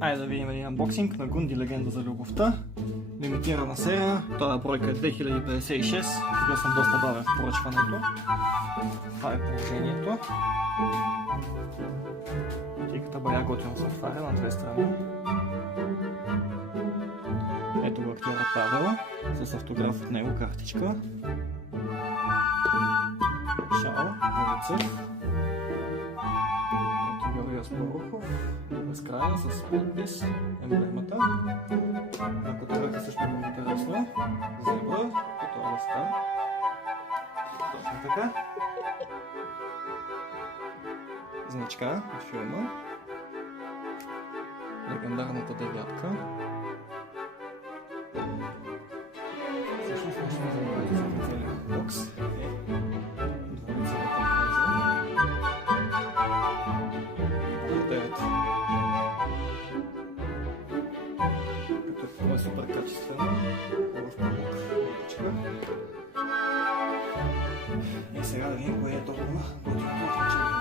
Айде да видим един анбоксинг на Гунди Легенда за любовта. Лимитирана серия, това бройка е 2056, бил съм доста бавен в поръчването. Това е положението. Тиката бая готино се отваря на две страни. Ето го актьора Павел, с автограф от него картичка. Шал, Вълцев. Ето Георгия Спорухов, безкрая с подпис, емблемата. На котелата също много интересно. Зебра, като лъска. Точно така. Значка от филма. Легендарната девятка. Всъщност нещо не забравяйте за целия бокс. Двойцата влиза. Като това е супер качествено. Хубав памuk. И сега да видим кое е толкова готиното от началото.